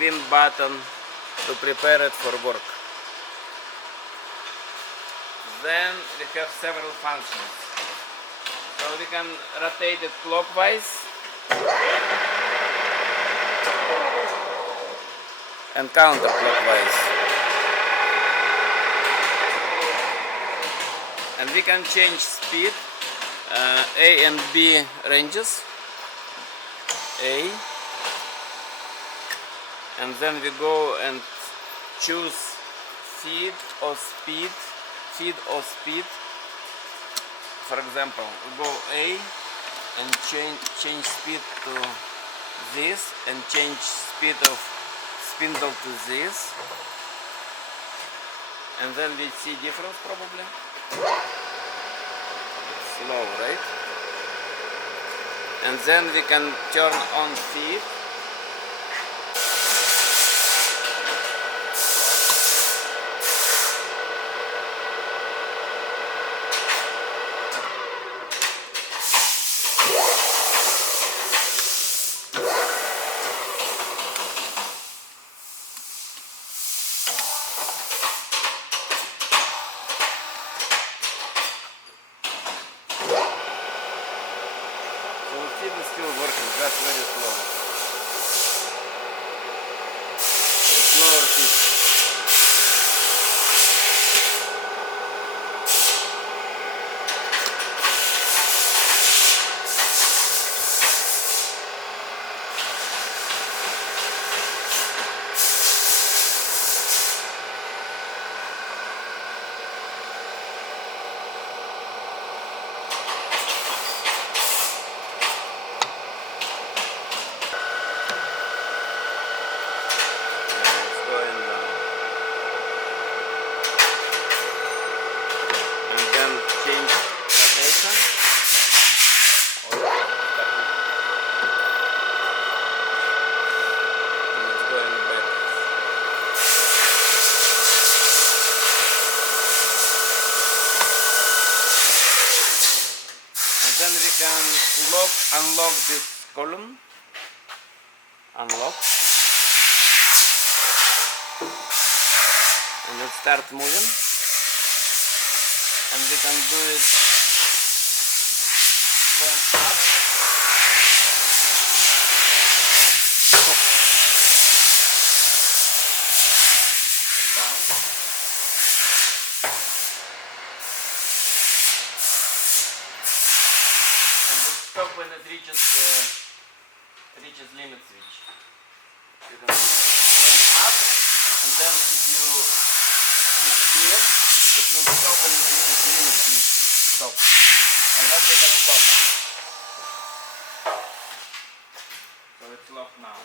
green button to prepare it for work. Then we have several functions. So we can rotate it clockwise and counterclockwise. And we can change speed, A and B ranges. A, and then we go and choose feed or speed. For example, we go A and change speed to this, and change speed of spindle to this, and then we see difference probably. It's slow, right? And then we can turn on feed. Feed is still working, just very slow. Slower feed. Then we can unlock this column. Unlock. And let's start moving. And we can do it going up. And down. Stop when it reaches limit switch. You can up, and then if you look here, it will stop when it reaches limit switch. Stop. And then we can lock. So it's locked now.